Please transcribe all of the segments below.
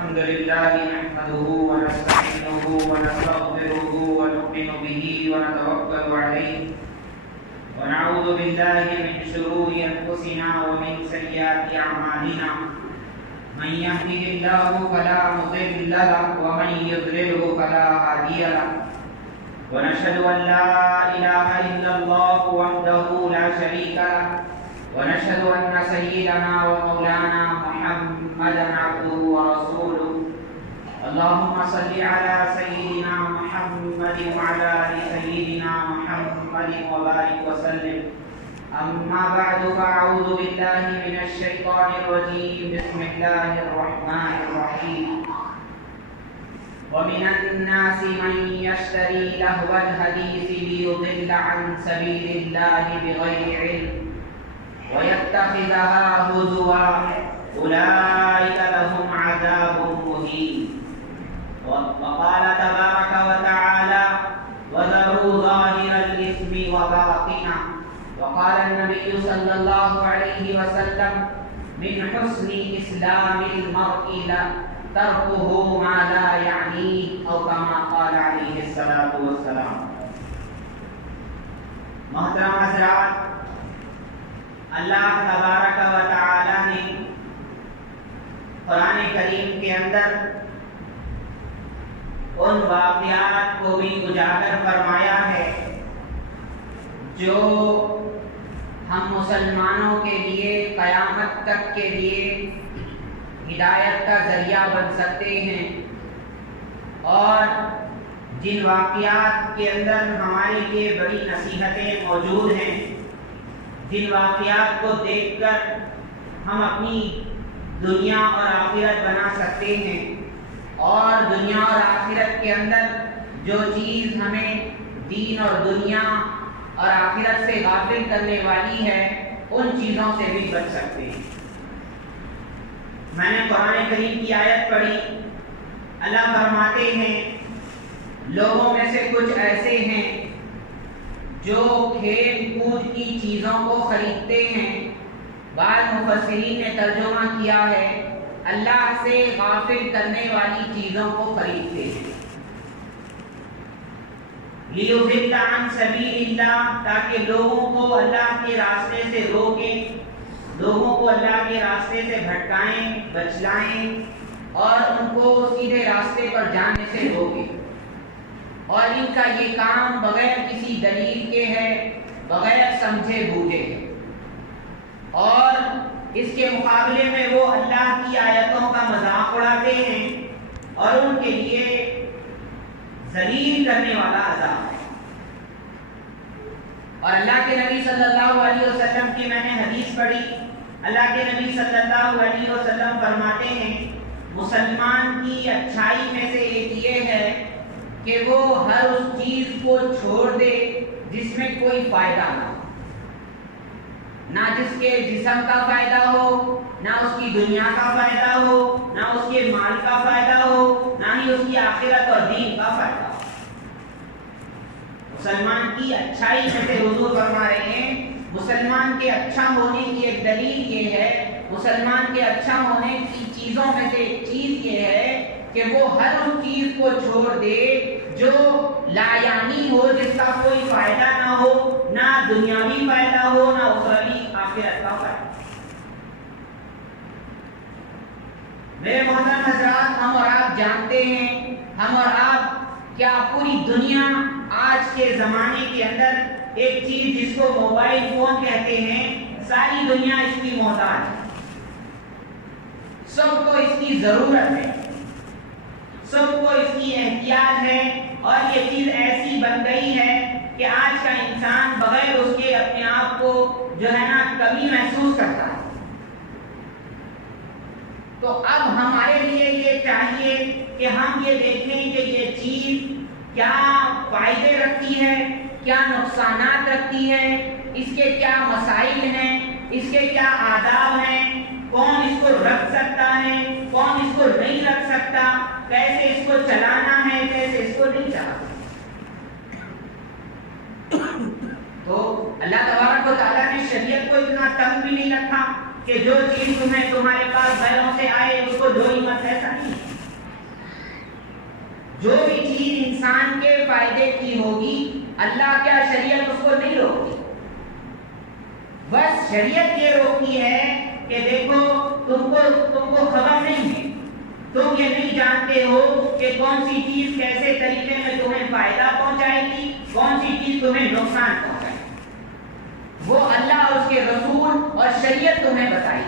الحمد لله نحمده ونستعينه ونستغفره ونؤمن به ونتوكل عليه ونعوذ بالله من شرور أنفسنا ومن سيئات أعمالنا من يهده الله فلا مضل له ومن يضلله فلا هادي له ونشهد أن لا إله إلا الله وحده لا شريك له ونشهد أن سيدنا ومولانا محمدا عبده ورسوله اللهم صل على سيدنا محمد وعلى آل سيدنا محمد وبارك وسلم أما بعد فأعوذ بالله من الشيطان الرجيم بسم الله الرحمن الرحيم ومن الناس من يشتري لهو الحديث ليضل عن سبيل الله بغير علم ويتخذها هزوا أولئك لهم عذاب مهين وقال تبارك وتعالى وذروا ظاهر الإثم وباطنه وقال النبي صلى الله عليه وسلم من حسن إسلام المرء تركه ما لا يعنيه أو كما قال عليه الصلاة والسلام. محترم حضرات، اللہ تبارک و تعالی نے قرآن کریم کے اندر ان واقعات کو بھی اجاگر فرمایا ہے جو ہم مسلمانوں کے لیے قیامت تک کے لیے ہدایت کا ذریعہ بن سکتے ہیں، اور جن واقعات کے اندر ہمارے لیے بڑی نصیحتیں موجود ہیں، جن واقعات کو دیکھ کر ہم اپنی دنیا اور آخرت بنا سکتے ہیں، اور دنیا اور آخرت کے اندر جو چیز ہمیں دین اور دنیا اور آخرت سے غافل کرنے والی ہے ان چیزوں سے بھی بچ سکتے ہیں۔ میں نے قرآن کریم کی آیت پڑھی، اللہ فرماتے ہیں لوگوں میں سے کچھ ایسے ہیں جو کھیل کود کی چیزوں کو خریدتے ہیں، بعض مفسرین نے ترجمہ کیا ہے اللہ سے غافل کرنے والی چیزوں کو خریدتے ہیں، لیضل عن سبیل اللہ، تاکہ لوگوں کو اللہ کے راستے سے روکیں، لوگوں کو اللہ کے راستے سے بھٹکائیں، بچلائیں، اور ان کو سیدھے راستے پر جانے سے روکیں۔ اور ان کا یہ کام بغیر کسی دلیل کے ہے، بغیر سمجھے بوجھے ہے، اور اس کے مقابلے میں وہ اللہ کی آیتوں کا مذاق اڑاتے ہیں اور ان کے لیے ذلیل کرنے والا عذاب ہے۔ اور اللہ کے نبی صلی اللہ علیہ وسلم کی میں نے حدیث پڑھی، اللہ کے نبی صلی اللہ علیہ وسلم فرماتے ہیں مسلمان کی اچھائی میں سے ایک یہ ہے کہ وہ ہر اس چیز کو چھوڑ دے جس میں کوئی فائدہ نہ ہو، نہ جس کے جسم کا فائدہ ہو، نہ اس کی دنیا کا فائدہ ہو، نہ اس کے مال کا فائدہ ہو، نہ ہی اس کی آخرت اور دین کا فائدہ ہو۔ مسلمان کی اچھائی میں سے حضور فرما رہے ہیں مسلمان کے اچھا ہونے کی ایک دلیل یہ ہے، مسلمان کے اچھا ہونے کی چیزوں میں سے ایک چیز یہ ہے کہ وہ ہر اس چیز کو چھوڑ دے جو لایانی ہو، جس کا کوئی فائدہ نہ ہو، نہ دنیاوی فائدہ ہو، نہ اخروی آخرت کا فائدہ۔ میرے محترم حضرات، ہم اور آپ جانتے ہیں، ہم اور آپ کیا پوری دنیا آج کے زمانے کے اندر ایک چیز جس کو موبائل فون کہتے ہیں، ساری دنیا اس کی محتاج ہے، سب کو اس کی ضرورت ہے، سب کو اس کی احتیاج ہے، اور یہ چیز ایسی بن گئی ہے کہ آج کا انسان بغیر اس کے اپنے آپ کو جو ہے نا کمی محسوس کرتا ہے۔ تو اب ہمارے لیے یہ چاہیے کہ ہم یہ دیکھیں کہ یہ چیز کیا فائدے رکھتی ہے، کیا نقصانات رکھتی ہے، اس کے کیا مسائل ہیں، اس کے کیا آداب ہیں، کون اس کو رکھ سکتا ہے، کون اس کو نہیں رکھ سکتا، کیسے اس کو چلانا ہے، کیسے اس کو نہیں چلانا۔ تو اللہ تبارک و تعالیٰ نے شریعت کو اتنا تنگ بھی نہیں رکھا کہ جو چیز تمہیں تمہارے پاس بیروں سے آئے اس کو دھوئی مت، ایسا نہیں ہے۔ جو بھی چیز انسان کے فائدے کی ہوگی اللہ کیا شریعت اس کو نہیں روکتی، بس شریعت یہ روکتی ہے کہ دیکھو تم کو خبر نہیں ہے، تم یہ نہیں جانتے ہو کہ کون سی چیز کیسے طریقے میں تمہیں فائدہ پہنچائے گی، کون سی چیز تمہیں نقصان پہنچائے گی، وہ اللہ اور اس کے رسول اور شریعت تمہیں بتائی۔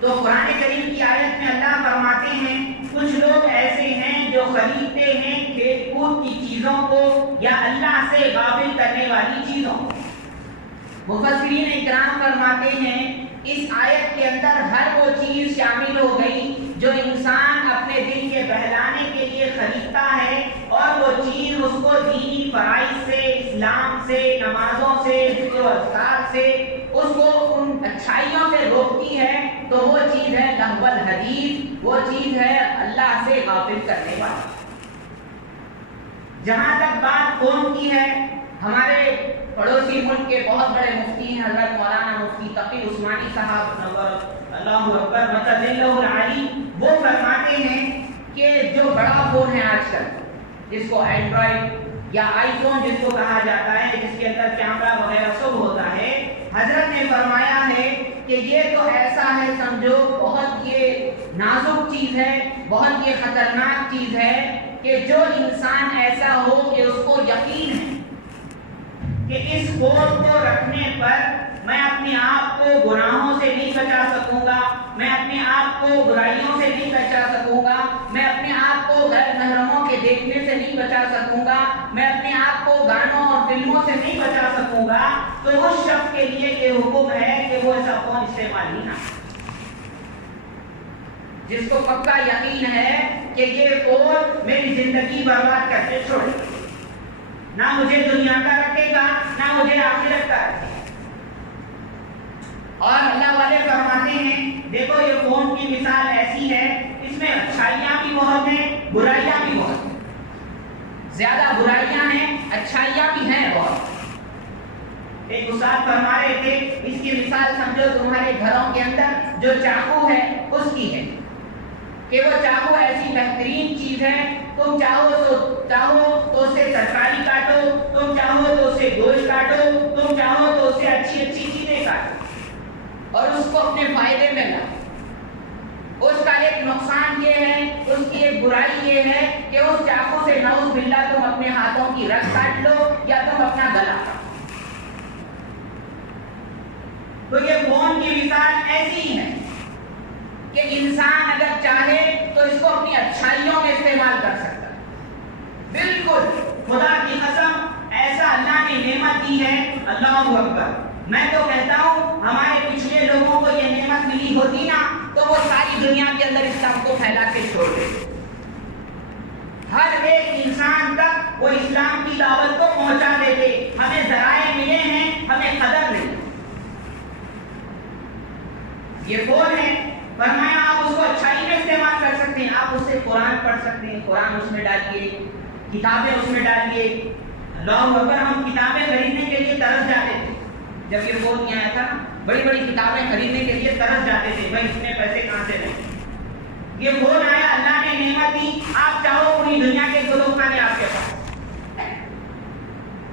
تو قرآن کریم کی آیت میں اللہ فرماتے ہیں کچھ لوگ ایسے ہیں جو خریدتے ہیں کھیل کود کی چیزوں کو یا اللہ سے غافل کرنے والی چیزوں کو۔ مفسرین اکرام فرماتے ہیں اس آیت کے اندر ہر وہ چیز شامل ہو گئی جو انسان اپنے دل کے بہلانے کے لیے خریدتا ہے، اور وہ چیز اس کو دینی فرائض سے، اسلام سے، نمازوں سے، ذکر و اذکار سے، اس کو ان اچھائیوں سے روکتی ہے، تو وہ چیز ہے لہو الحدیث، وہ چیز ہے اللہ سے غافل کرنے والی۔ جہاں تک بات فون کی ہے، ہمارے پڑوسی ملک کے بہت بڑے مفتی ہیں حضرت مولانا مفتی تقی عثمانی صاحب اللہ اکبر متذلہ العلی، وہ فرماتے ہیں کہ جو بڑا فون ہے آج کل جس کو اینڈرائڈ یا آئی فون جس کو کہا جاتا ہے، جس کے اندر کیمرہ وغیرہ سب ہوتا ہے، حضرت نے فرمایا ہے کہ یہ تو ایسا ہے سمجھو بہت یہ نازک چیز ہے، بہت یہ خطرناک چیز ہے کہ جو انسان ایسا ہو کہ اس کو یقین ہے کہ اس فون کو رکھنے پر میں اپنے آپ کو گناہوں سے نہیں بچا سکوں گا، میں اپنے آپ کو برائیوں سے نہیں بچا سکوں گا، میں اپنے آپ کو غیر محرموں کے دیکھنے سے نہیں بچا سکوں گا، میں اپنے آپ کو گانوں اور فلموں سے نہیں بچا سکوں گا، تو اس شخص کے لیے یہ حکم ہے کہ وہ ایسا فون استعمال ہی نہ کرے۔ جس کو پکا یقین ہے کہ یہ فون میری زندگی برباد کر کے چھوڑے گا، نہ مجھے دنیا کا رکھے گا نہ مجھے آخرت کا رکھے گا۔ اور اللہ والے فرماتے ہیں دیکھو یہ فون کی مثال ایسی ہے، اس میں اچھائیاں بھی بہت ہیں، برائیاں بھی بہت ہیں، زیادہ برائیاں ہیں، اچھائیاں بھی ہیں بہت۔ ایک استاد فرما رہے تھے اس کی مثال سمجھو تمہارے گھروں کے اندر جو چاقو ہے اس کی ہے، کہ وہ چاقو ایسی بہترین چیز ہے، تم چاہو تو اس سے ترکاری کاٹو، تم چاہو تو اس سے گوشت کاٹو، تم چاہو تو اس سے اچھی اچھی چیزیں کاٹو اور اس کو اپنے فائدے میں لاؤ۔ اس کا ایک نقصان یہ ہے، اس کی ایک برائی یہ ہے کہ اس چاقو سے نعوذ باللہ تم اپنے ہاتھوں کی رگ کاٹ لو یا تم اپنا گلا کاٹو۔ تو یہ فون کی مثال ایسی ہے کہ انسان اگر چاہے تو اس کو اپنی اچھائیوں میں استعمال کر سکتا ہے۔ بالکل خدا کی قسم ایسا اللہ نے نعمت دی ہے، اللہ اکبر۔ میں تو کہتا ہوں ہمارے پچھلے لوگوں کو یہ نعمت ملی ہوتی نا تو وہ ساری دنیا کے اندر اسلام کو پھیلا کے چھوڑ دیتے، ہر ایک انسان تک وہ اسلام کی دعوت کو پہنچا دیتے۔ ہمیں ذرائع ملے ہیں، ہمیں قدر نہیں۔ یہ فون ہے، فرمایا آپ اس کو اچھائی میں استعمال کر سکتے ہیں، آپ اس سے قرآن پڑھ سکتے ہیں، قرآن اس میں ڈالیے، کتابیں اس میں ڈالیے۔ اللہ اکبر، ہم کتابیں خریدنے کے لیے ترس جاتے تھے جب یہ فون نہیں آیا تھا، بڑی بڑی کتابیں خریدنے کے لیے ترس جاتے تھے، بھائی اتنے پیسے کہاں سے لیں۔ یہ فون آیا، اللہ نے نعمت دی، آپ چاہو پوری دنیا کے کتب خانے آپ کے پاس۔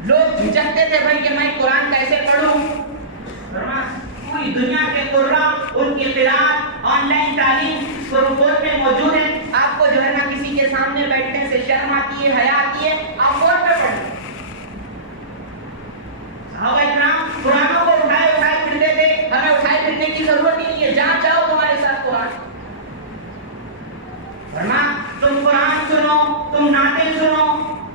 لوگ جھجکتے تھے بھائی کہ میں قرآن کیسے پڑھوں، پوری دنیا کے قرآن ان کی قراءت آن لائن تعلیم فون میں موجود ہے۔ آپ کو جو ہے نا کسی کے سامنے بیٹھنے سے شرم آتی ہے، حیا آتی ہے، آپ فون پہ پڑھیں۔ صحابہ اکرام قرآنوں کو اٹھائے پھرتے تھے، ہمیں اٹھائے پھرنے کی ضرورت ہی نہیں ہے، جہاں چاہو تمہارے ساتھ قرآن۔ ورنہ تم قرآن سنو، تم نعتیں سنو،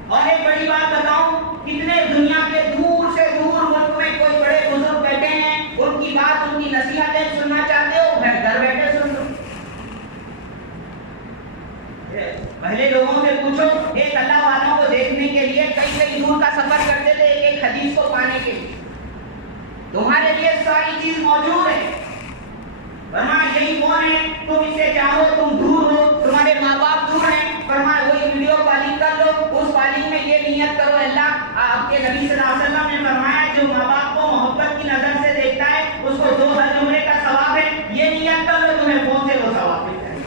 اور ایک بڑی بات بتاؤں، کتنے دنیا کے دور سے دور ملک میں کوئی بڑے بزرگ بیٹھے ہیں، ان کی بات، ان کی نصیحتیں سننا چاہتے ہو، گھر بیٹھے سن لو۔ پہلے لوگوں سے پوچھو، ایک اللہ والوں کو دیکھنے کے لیے کئی دور کا سفر کرتے تھے ایک حدیث کو پانے کے لیے۔ تمہارے لیے ساری چیز موجود ہے، ورنہ یہی فون ہے، تم اس سے چاہو تم دور ہو، تمہارے ماں باپ دور ہیں، فرمایا وہی ویڈیو کالنگ کر لو، اس کالنگ میں یہ نیت کرو، اللہ آپ کے نبی صلی اللہ علیہ وسلم نے فرمایا جو ماں باپ کو محبت کی نظر سے دیکھتا ہے اس کو 2 حج عمرے کا ثواب ہے، یہ نیت کر لو، تمہیں فون سے وہ ثواب مل جائے گا۔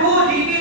2 GB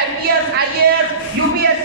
IPS, IAS, UPSC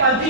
PUBG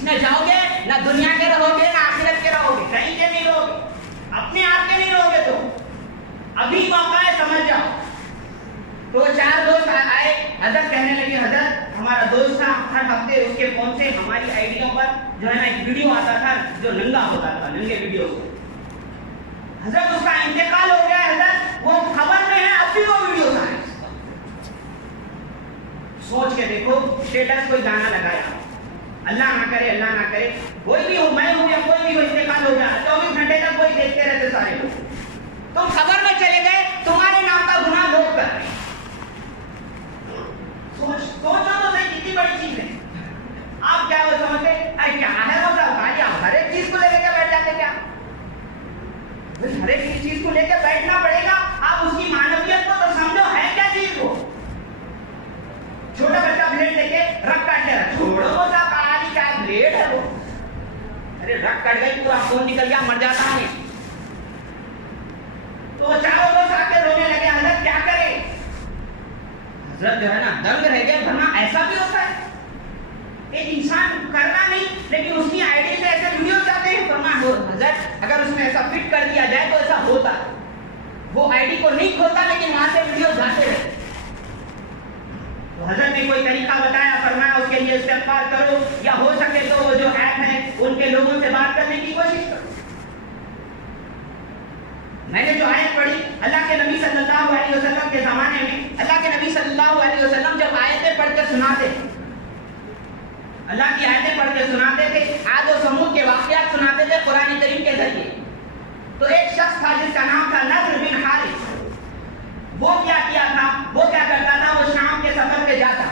اس میں جاؤ گے نہ دنیا کے رہو گے نہ آخرت کے رہو گے، کہیں کے نہیں رہو گے، اپنے آپ کے نہیں رہو گے. تو ابھی موقع ہے، سمجھ جاؤ. تو 4 دوست آئے، حضرت کہنے لگے حضرت ہمارا دوست تھا، ہر ہفتے اس کے فون سے ہماری آئیڈیوں پر جو ہے نا ایک ویڈیو آتا تھا جو ننگا ہوتا تھا، ننگے ویڈیو. حضرت اس کا انتقال ہو گیا، حضرت وہ خبر میں ہے، اب بھی وہ ویڈیوز آئے. سوچ کے دیکھو، اسٹیٹس کوئی گانا لگایا، اللہ نہ کرے اللہ نہ کرے کوئی بھی ہو، میں ہوں یا کوئی بھی ہو، انتقال ہو گیا، 24 گھنٹے تک کوئی دیکھتے رہتے سارے لوگ. تم خبر میں چلے گئے، تمہارے نام کا گناہ لوگ کر رہے ہیں. سوچو تو صحیح، کتنی بڑی چیز ہے. آپ کیا وہ سمجھتے ارے کیا ہے وہ سب گالیاں، ہر ایک چیز کو لے کے بیٹھ جاتے. کیا ہر ایک چیز کو لے کے بیٹھنا پڑے گا؟ آپ اس کی معنویت کو تو سمجھو، ہے کیا چیز وہ. چھوٹا بچہ بلیڈ لے کے رگ کاٹنے رہا، چھوڑو وہ سب کہانی کیا بلیڈ ہے وہ. ارے رگ کٹ گئی، پورا خون نکل گیا، مر جاتا ہے. تو چاروں لوگ آ کے رونے لگے، حضرت کیا کرے. حضرت جو ہے نا دنگ رہ گئے، ورنہ ایسا بھی ہوتا ہے ایک انسان کرنا نہیں لیکن اس کی آئی ڈی سے ایسے ویڈیوز جاتے ہیں. فرمایا حضرت اگر اس میں ایسا فٹ کر دیا جائے تو ایسا ہوتا ہے. وہ آئی ڈی کو نہیں کھولتا لیکن وہاں سے ویڈیوز جاتے رہتے. تو حضرت نے کوئی طریقہ بتایا، فرمایا اس کے لیے استغفار کرو، یا ہو سکے تو وہ جو ایپ ہے ان کے لوگوں سے بات کرنے کی کوشش کرو. میں نے جو آیت پڑھی، اللہ کے نبی صلی اللہ علیہ وسلم کے زمانے میں اللہ کے نبی صلی اللہ علیہ وسلم جب آیتیں پڑھ کے سناتے تھے، اللہ کی آیتیں پڑھ کے سناتے تھے، عاد و سمود کے واقعات سناتے تھے قرآن کریم کے ذریعے. تو ایک شخص تھا جس کا نام تھا نضر بن حارث. وہ کیا کیا تھا، وہ کیا کرتا تھا، وہ شام کے سفر پہ جاتا،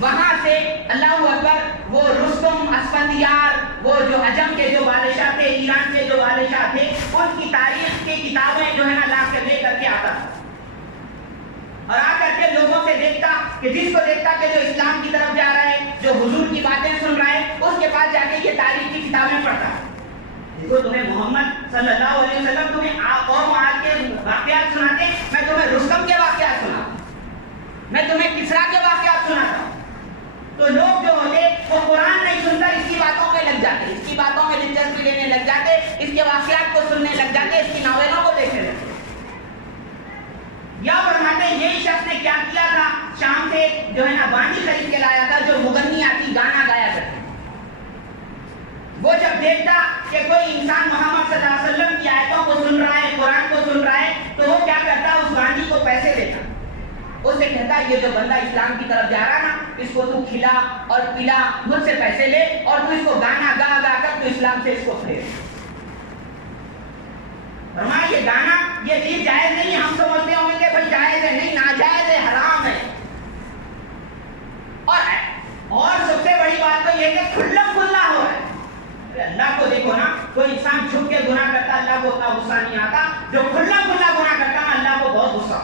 وہاں سے اللہ اکبر وہ رستم، اسفندیار، وہ جو عجم کے جو بادشاہ تھے، ایران کے جو بادشاہ تھے، ان کی تاریخ کی کتابیں جو ہے نا لا کے لے کر کے آتا تھا. اور آ کر کے لوگوں سے دیکھتا کہ جس کو دیکھتا کہ جو اسلام کی طرف جا رہا ہے، جو حضور کی باتیں سن رہا ہے، اس کے پاس جا کے یہ تاریخ کی کتابیں پڑھتا. دیکھو تمہیں محمد صلی اللہ علیہ وسلم تمہیں قوم عاد کے واقعات سناتے، میں تمہیں رستم کے واقعات سناتا، میں تمہیں کسرا کے واقعات سناتا. تو لوگ جو ہوتے وہ قرآن نہیں سن کر اس کی باتوں میں لگ جاتے، اس کی باتوں میں دلچسپی لینے لگ جاتے، اس کے واقعات کو سننے لگ جاتے، اس کی ناولوں کو دیکھنے لگتے. یا فرماتے یہی شخص نے کیا کیا تھا، شام سے جو ہے نا بانی خرید کے لایا تھا جو مغنی آتی گانا گایا کرتے. وہ جب دیکھتا کہ کوئی انسان محمد صلی اللہ علیہ وسلم کی آیتوں کو سن رہا ہے، قرآن کو سن رہا ہے، تو وہ کیا کرتا، اس گاندھی کو پیسے دیتا، اس سے کہتا یہ جو بندہ اسلام کی طرف جا رہا نا، اس کو تو کھلا اور پلا، مجھ سے پیسے لے اور تو اس کو گانا گا گا کر تو اسلام سے اس کو پھیر. فرمایا یہ گانا یہ چیز جائز نہیں ہے. ہم سمجھتے ہوں گے کہ بھائی جائز ہے، نہیں، ناجائز ہے، حرام ہے. اور سب سے بڑی بات تو یہ کہ کھلا کھلا ہو رہا ہے. اللہ کو دیکھو نا، کوئی انسان چھپ کے گناہ کرتا اللہ کو اتنا غصہ نہیں آتا، جو کھلا کھلا گناہ کرتا نا اللہ کو بہت غصہ.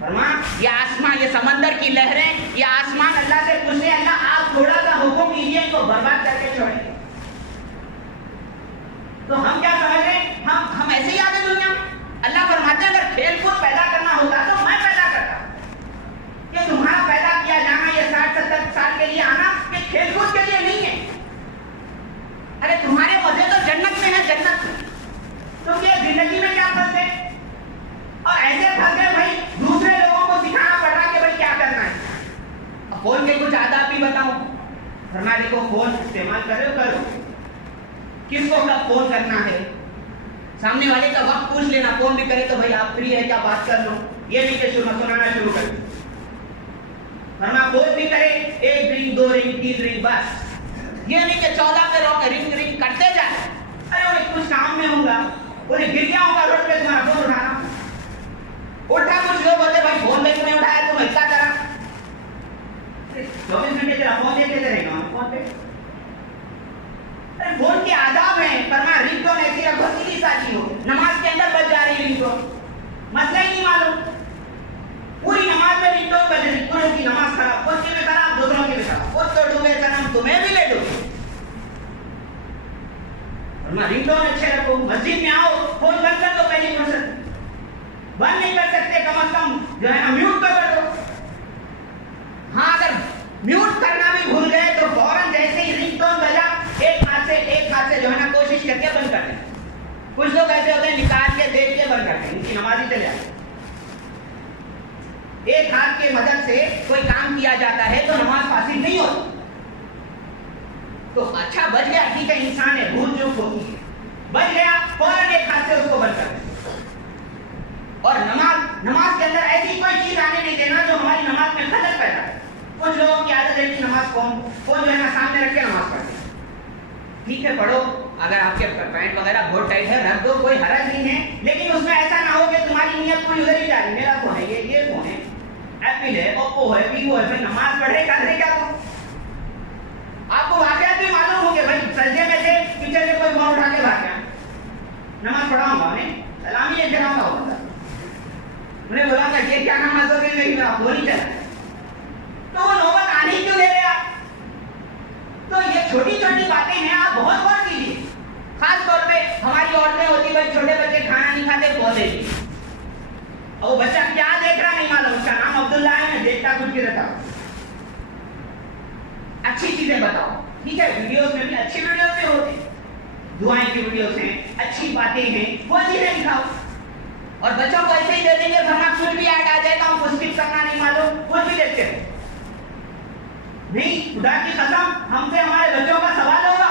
فرمایا یہ آسمان، یہ سمندر کی لہریں، یہ آسمان اللہ سے پوچھتے ہیں اللہ آپ تھوڑا سا حکم کیجیے ان کو برباد کر کے چھوڑیں. تو ہم کیا سمجھ رہے ہیں، ہم ایسے ہی آتے دنیا. اللہ فرماتے ہیں اگر کھیل کود پیدا کرنا ہوتا تو میں پیدا کرتا. یہ تمہارا پیدا کیا جانا، یہ 60-70 سال کے لیے آنا، یہ کھیل کود کے لیے نہیں ہے. ارے تمہارے مزے تو جنت میں ہے، جنت میں. تم یہ زندگی میں کیا پھنس گئے، اور ایسے پھنس گئے بھائی دوسرے لوگوں کو سکھانا پڑ رہا کہ بھائی کیا کرنا ہے. اب فون کے کچھ آداب بھی بتاؤ. فرمایا دیکھو فون استعمال کر رہے ہو کرو، کس کو کب فون کرنا ہے، سامنے والے کا وقت پوچھ لینا. فون بھی کرے تو بھائی آپ فری ہے کیا، بات کر لو. یہ نہیں کہ سنانا شروع کر. فرمایا فون بھی کرے 1 رنگ 2 رنگ 3 رنگ بس. یہ نہیں کہ 14 پہ رنگ رنگ کرتے جائے. ارے انہیں کچھ کام میں ہوں گا، انہیں گر گیا ہوگا روڈ پہ، تمہارا فون اٹھانا. اٹھا کچھ لوگ ہوتے بھائی فون میں تمہیں اٹھایا تم ایسا کرا. 24 گھنٹے تیرا فون دیکھتے رہے گا فون پہ. فون کے آداب ہیں. فرمایا رنگ ٹون ایسی رکھو سیدھی سادھی ہو. نماز کے اندر بج جا رہی رنگ ٹون، مسئلہ ہی نہیں معلوم. پوری نماز میں رنگ ٹون بج رہی، پوروں کی نماز خراب، خود کی بھی خراب، دوسروں کی بھی خراب. خود تو ڈوبے صنم تمہیں بھی لے ڈوبے. فرمایا رنگ ٹون اچھے رکھو. مسجد میں آؤ فون بند کر دو پہلی فرصت. بند نہیں کر سکتے کم از کم جو ہے نا میوٹ تو کر دو. ہاں اگر میوٹ کرنا بھی بھول گئے تو فوراً ایک ہاتھ کے مدد سے کوئی کام کیا جاتا ہے تو نماز فاسد نہیں ہوتی. تو اچھا بچ گیا، ٹھیک ہے، انسان ہے، بھول چوک ہوتی ہے، بچ گیا، فوراً ایک ہاتھ سے اس کو بند کر دیں. اور نماز کے اندر ایسی کوئی چیز آنے نہیں دینا جو ہماری نماز میں خلل پیدا کرے. کچھ لوگوں کی عادت ہے کہ نماز فون جو ہے نا سامنے رکھ کے نماز پڑھتے ہیں. ٹھیک ہے، پڑھو، اگر آپ کے پینٹ وغیرہ بہت ٹائٹ ہے رکھ دو، کوئی حرج نہیں ہے، لیکن اس میں ایسا نہ ہو کہ تمہاری نیت پوری ادھر ہی جا رہی. میرا فون ہے، یہ فون ہے، ایپل ہے، اوپو ہے، ویوو ہے، پھر نماز پڑھ رہے کر رہے کیا تم؟ آپ کو واقعات بھی معلوم ہو کہ بھائی سجدے میں تھے، پیچھے سے کوئی فون اٹھا کے بھاگ گیا، نماز پڑھاؤں گا انہیں، سلام ہی نہیں پھراؤں گا ہوتا، انہیں بولا گا یہ کیا نماز ہو گئی میری، میرا فون ہی چلا. تو وہ نوبت آنے ہی کیوں دے رہے آپ؟ تو یہ چھوٹی چھوٹی باتیں ہیں، آپ بہت غور کیجیے. خاص طور پہ ہماری عورتیں ہوتی بھائی چھوٹے بچے کھانا نہیں کھاتے پودے لیے، اور وہ بچہ کیا دیکھ رہا نہیں معلوم، اس کا نام عبداللہ ہے، میں دیکھتا کچھ بھی رہتا. اچھی چیزیں بتاؤ، ٹھیک ہے، ویڈیوز میں بھی اچھی ویڈیوز بھی ہوتے ہیں، دعائیں کی ویڈیوز ہیں، اچھی باتیں ہیں، وہ چیزیں دکھاؤ. اور بچوں کو ایسے ہی دے دیں گے ورنہ کچھ بھی ایڈ آ جائے گا، ہم کو اسکپ کرنا نہیں معلوم، کچھ بھی دیکھتے ہیں. نہیں، خدا کی قسم ہم سے ہمارے بچوں کا سوال ہوگا.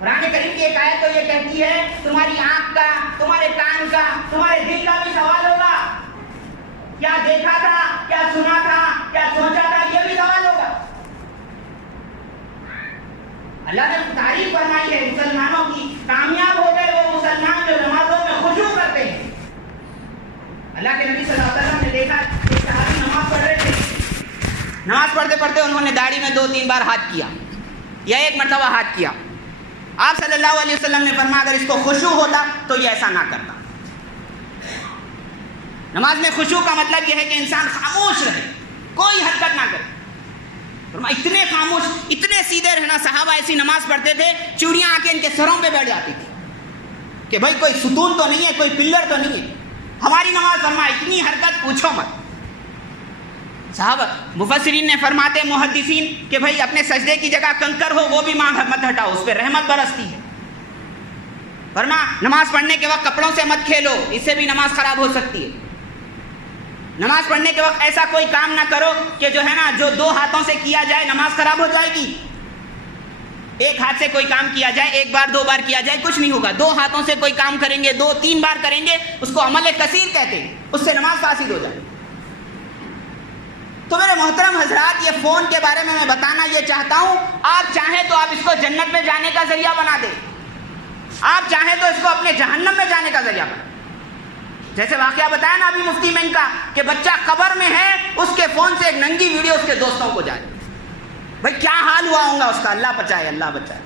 قرآن کریم کی ایک آیت تو یہ کہتی ہے تمہاری آنکھ کا، تمہارے کان کا، تمہارے دل کا بھی سوال ہوگا. کیا دیکھا تھا، کیا سنا تھا، کیا سوچا تھا، یہ بھی سوال ہوگا. اللہ نے تعریف فرمائی ہے مسلمانوں کی، کامیاب ہو گئے وہ مسلمان جو نمازوں میں خشوع کرتے ہیں. اللہ کے نبی صلی اللہ علیہ وسلم نے دیکھا ایک صحابی نماز پڑھ رہے تھے، نماز پڑھتے پڑھتے انہوں نے داڑھی میں 2-3 بار ہاتھ کیا یا ایک مرتبہ ہاتھ کیا. آپ صلی اللہ علیہ وسلم نے فرمایا اگر اس کو خشوع ہوتا تو یہ ایسا نہ کرتا. نماز میں خشوع کا مطلب یہ ہے کہ انسان خاموش رہے، کوئی حرکت نہ کرے. فرمایا اتنے خاموش، اتنے سیدھے رہنا. صحابہ ایسی نماز پڑھتے تھے چوڑیاں آ کے ان کے سروں پہ بیٹھ جاتی تھی کہ بھائی کوئی ستون تو نہیں ہے، کوئی پلر تو نہیں ہے. ہماری نماز فرمایا اتنی حرکت پوچھو مت. صحابہ مفسرین نے فرماتے محدثین کہ بھائی اپنے سجدے کی جگہ کنکر ہو وہ بھی مت ہٹاؤ، اس پہ رحمت برستی ہے. فرمایا نماز پڑھنے کے وقت کپڑوں سے مت کھیلو، اس سے بھی نماز خراب ہو سکتی ہے. نماز پڑھنے کے وقت ایسا کوئی کام نہ کرو کہ جو ہے نا جو 2 ہاتھوں سے کیا جائے نماز خراب ہو جائے گی. ایک ہاتھ سے کوئی کام کیا جائے، 1 بار 2 بار کیا جائے کچھ نہیں ہوگا. 2 ہاتھوں سے کوئی کام کریں گے، 2-3 بار کریں گے، اس کو عمل کثیر کہتے ہیں، اس سے نماز فاسد ہو جائے. تو میرے محترم حضرات، یہ فون کے بارے میں بتانا یہ چاہتا ہوں، آپ چاہیں تو آپ اس کو جنت میں جانے کا ذریعہ بنا دیں، آپ چاہیں تو اس کو اپنے جہنم میں جانے کا ذریعہ بنا. جیسے واقعہ بتایا نا ابھی مفتی میں ان کا کہ بچہ قبر میں ہے، اس کے فون سے ایک ننگی ویڈیو اس کے دوستوں کو جائے. بھائی کیا حال ہوا ہوگا اس کا، اللہ بچائے، اللہ بچائے.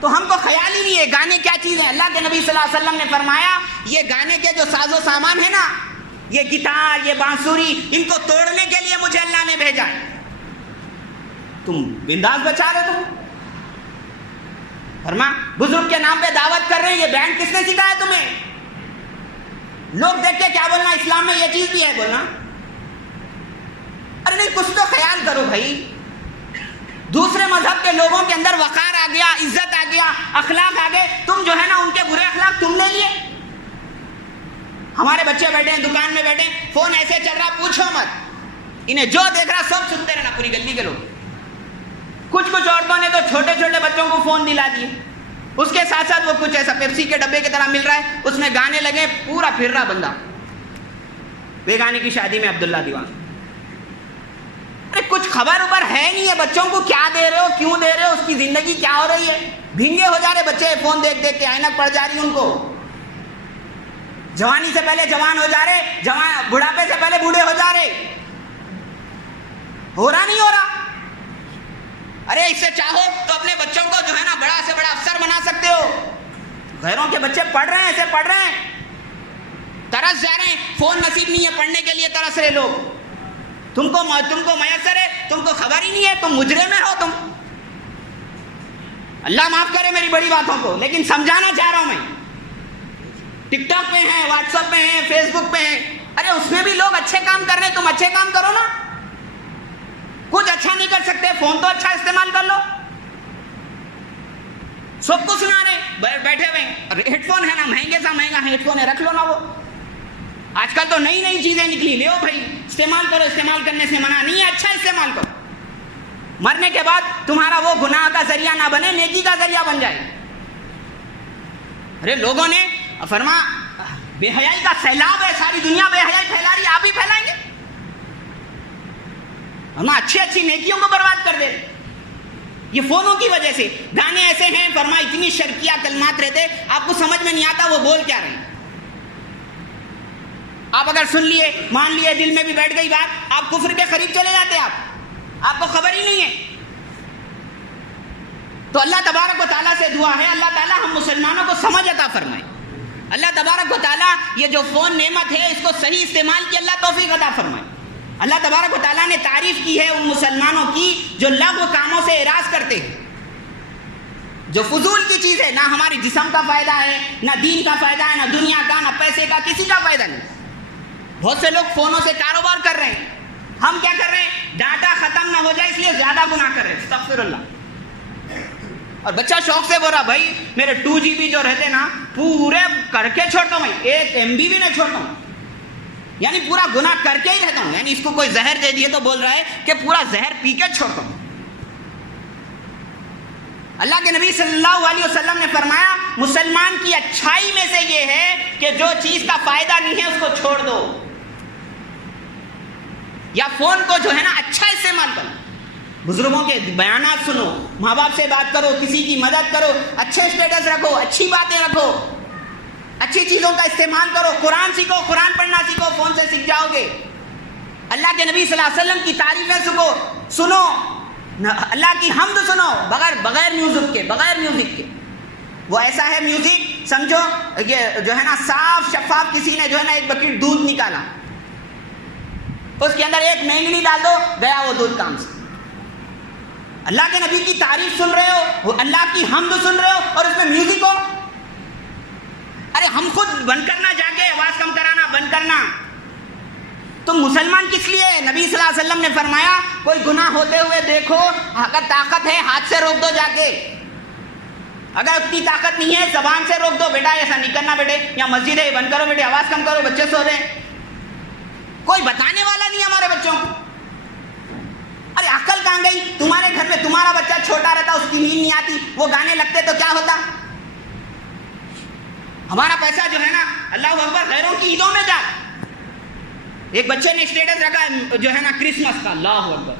تو ہم کو خیال ہی نہیں ہے گانے کیا چیز ہے. اللہ کے نبی صلی اللہ علیہ وسلم نے فرمایا یہ گانے کے جو ساز و سامان ہے نا، یہ گٹار، یہ بانسری، ان کو توڑنے کے لیے مجھے اللہ نے بھیجا ہے. تم بنداس بچا رہے تم. فرما بزرگ کے نام پہ دعوت کر رہے ہیں، یہ بینڈ کس نے سکھایا تمہیں؟ لوگ دیکھ کے کیا بولنا، اسلام میں یہ چیز بھی ہے بولنا. ارے نہیں، کچھ تو خیال کرو بھائی. دوسرے مذہب کے لوگوں کے اندر وقار آ گیا، عزت آ گیا، اخلاق آ گئے، تم جو ہے نا ان کے برے اخلاق تم لے لیے. ہمارے بچے بیٹھے ہیں دکان میں بیٹھے ہیں، فون ایسے چل رہا پوچھو مت، انہیں جو دیکھ رہا سب سنتے رہنا، پوری گلی کے لوگ. کچھ عورتوں نے تو چھوٹے چھوٹے بچوں کو فون دلا دیے، اس کے ساتھ ساتھ وہ کچھ ایسا پیپسی کے ڈبے کی طرح مل رہا ہے، اس میں گانے لگے، پورا پھر رہا بندہ بیگانے کی شادی میں عبداللہ دیوان. ارے کچھ خبر اوپر ہے نہیں ہے، بچوں کو کیا دے رہے ہو، کیوں دے رہے ہو، اس کی زندگی کیا ہو رہی ہے. بھینگے ہو جا رہے بچے فون دیکھ دیکھ کے، عینک پڑ جا رہی ان کو. جوانی سے پہلے جوان ہو جا رہے، بڑھاپے سے پہلے بوڑھے ہو جا رہے. ہو رہا نہیں ہو رہا. ارے اس سے چاہو تو اپنے بچوں کو جو ہے نا بڑا سے بڑا افسر بنا سکتے ہو. غیروں کے بچے پڑھ رہے ہیں، ایسے پڑھ رہے ہیں، ترس جا رہے ہیں. فون نصیب نہیں ہے پڑھنے کے لیے، ترس رہے لوگ. تم کو میسر ہے، تم کو خبر ہی نہیں ہے، تم مجرم میں ہو. تم اللہ معاف کرے میری بڑی باتوں کو، لیکن سمجھانا چاہ رہا ہوں میں. ٹک ٹاک پہ ہیں، واٹس ایپ پہ ہیں، فیس بک پہ ہیں. ارے اس میں بھی لوگ اچھے کام کر رہے ہیں، تم اچھے کام کرو نا. کچھ اچھا نہیں کر سکتے، فون تو اچھا استعمال کر لو. سب کو سنا رہے بیٹھے ہوئے، ہیڈ فون ہے نا، مہنگے سا مہنگا ہیڈ فون ہے، رکھ لو نا. وہ آج کل تو نئی نئی چیزیں نکلی، لیو بھائی استعمال کرو، استعمال کرنے سے منع نہیں ہے، اچھا استعمال کرو، مرنے کے بعد تمہارا وہ گناہ کا ذریعہ نہ بنے، نیکی کا ذریعہ بن جائے۔ ارے لوگوں نے فرما بے حیائی کا سیلاب ہے، ساری دنیا بے حیائی پھیلا رہی ہے، آپ بھی پھیلائیں گے؟ ہم اچھی اچھی نیکیوں کو برباد کر دے رہے، یہ فونوں کی وجہ سے۔ گانے ایسے ہیں فرما اتنی شرکیہ کلمات رہتے، آپ کو سمجھ میں نہیں آتا وہ بول کیا رہے ہیں۔ آپ اگر سن لیے، مان لیے، دل میں بھی بیٹھ گئی بات، آپ کفر کے قریب چلے جاتے، آپ کو خبر ہی نہیں ہے۔ تو اللہ تبارک و تعالیٰ سے دعا ہے، اللہ تعالیٰ ہم مسلمانوں کو سمجھ عطا فرمائے۔ اللہ تبارک و تعالیٰ یہ جو فون نعمت ہے اس کو صحیح استعمال کی اللہ توفیق عطا فرمائے۔ اللہ تبارک و تعالیٰ نے تعریف کی ہے ان مسلمانوں کی جو لغو کاموں سے اعراض کرتے ہیں، جو فضول کی چیز ہے، نہ ہمارے جسم کا فائدہ ہے، نہ دین کا فائدہ ہے، نہ دنیا کا، نہ پیسے کا، کسی کا فائدہ نہیں۔ بہت سے لوگ فونوں سے کاروبار کر رہے ہیں، ہم کیا کر رہے ہیں؟ ڈاٹا ختم نہ ہو جائے اس لیے زیادہ گناہ کر رہے ہیں، استغفر اللہ۔ اور بچہ شوق سے بول رہا بھائی میرے 2 GB جو رہتے نا پورے کر کے چھوڑتا ہوں، بھائی 1 MB بھی نہیں چھوڑتا ہوں، یعنی پورا گناہ کر کے ہی رہتا ہوں، یعنی اس کو کوئی زہر دے دیے تو بول رہا ہے کہ پورا زہر پی کے چھوڑتا ہوں۔ اللہ کے نبی صلی اللہ علیہ وسلم نے فرمایا مسلمان کی اچھائی میں سے یہ ہے کہ جو چیز کا فائدہ نہیں ہے اس کو چھوڑ دو، یا فون کو جو ہے نا اچھا استعمال کرو، بزرگوں کے بیانات سنو، ماں باپ سے بات کرو، کسی کی مدد کرو، اچھے اسٹیٹس رکھو، اچھی باتیں رکھو، اچھی چیزوں کا استعمال کرو، قرآن سیکھو، قرآن پڑھنا سیکھو، فون سے سیکھ جاؤ گے۔ اللہ کے نبی صلی اللہ علیہ وسلم کی تعریفیں سنو، اللہ کی حمد سنو، بغیر میوزک کے، وہ ایسا ہے میوزک سمجھو یہ جو ہے نا صاف شفاف، کسی نے جو ہے نا ایک بکیٹ دودھ نکالا، اس کے اندر ایک مینگنی ڈال دو، گیا وہ دودھ کام سے۔ اللہ کے نبی کی تعریف سن رہے ہو، اللہ کی حمد سن رہے ہو، اور اس میں میوزک ہو۔ ارے ہم خود بند کرنا، جا کے آواز کم کرانا بند کرنا، تم مسلمان کس لیے؟ نبی صلی اللہ علیہ وسلم نے فرمایا کوئی گناہ ہوتے ہوئے دیکھو، اگر طاقت ہے ہاتھ سے روک دو جا کے، اگر اتنی طاقت نہیں ہے زبان سے روک دو، بیٹا ایسا نہیں کرنا، بیٹے یا مسجد ہے بند کرو، بیٹے آواز کم کرو، بچے سو رہے ہیں۔ کوئی بتانے والا نہیں ہمارے بچوں کو۔ ارے عقل کہاں گئی؟ تمہارے گھر میں تمہارا بچہ چھوٹا رہتا، اس کی نیند نہیں آتی، وہ گانے لگتے تو کیا ہوتا؟ ہمارا پیسہ جو ہے نا اللہ اکبر غیروں کی عیدوں میں جا۔ ایک بچے نے اسٹیٹس رکھا جو ہے نا کرسمس کا، اللہ اکبر،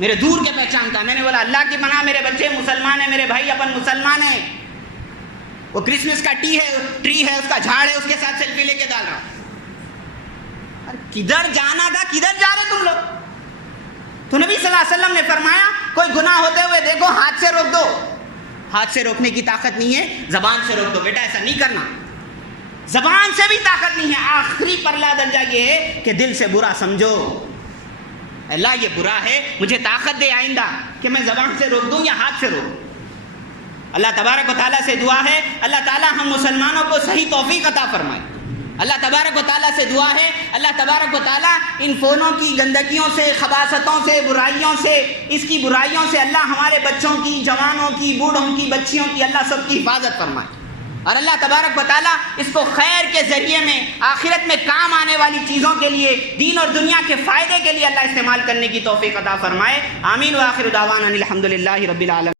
میرے دور کے پہچان کا، میں نے بولا اللہ کی پناہ میرے بچے مسلمان ہیں، میرے بھائی اپن مسلمان ہیں، وہ کرسمس کا ٹری ہے، اس کا جھاڑ ہے، اس کے ساتھ سیلفی لے کے ڈال رہا۔ کدھر جانا تھا، کدھر جا رہے تم لوگ؟ تو نبی صلی اللہ علیہ وسلم نے فرمایا کوئی گناہ ہوتے ہوئے دیکھو ہاتھ سے روک دو، ہاتھ سے روکنے کی طاقت نہیں ہے زبان سے روک دو، بیٹا ایسا نہیں کرنا، زبان سے بھی طاقت نہیں ہے۔ آخری پرلا درجہ یہ ہے کہ دل سے برا سمجھو، اللہ یہ برا ہے، مجھے طاقت دے آئندہ کہ میں زبان سے روک دوں یا ہاتھ سے روک دوں۔ اللہ تبارک و تعالیٰ سے دعا ہے اللہ تعالیٰ ہم مسلمانوں کو صحیح توفیق عطا فرمائے۔ اللہ تبارک و تعالیٰ سے دعا ہے اللہ تبارک و تعالیٰ ان فونوں کی گندگیوں سے، خباثتوں سے، برائیوں سے، اس کی برائیوں سے اللہ ہمارے بچوں کی، جوانوں کی، بوڑھوں کی، بچیوں کی اللہ سب کی حفاظت فرمائے، اور اللہ تبارک و تعالیٰ اس کو خیر کے ذریعے میں، آخرت میں کام آنے والی چیزوں کے لیے، دین اور دنیا کے فائدے کے لیے اللہ استعمال کرنے کی توفیق عطا فرمائے۔ آمین۔ وآخر دعوانا الحمدللہ رب العالمین۔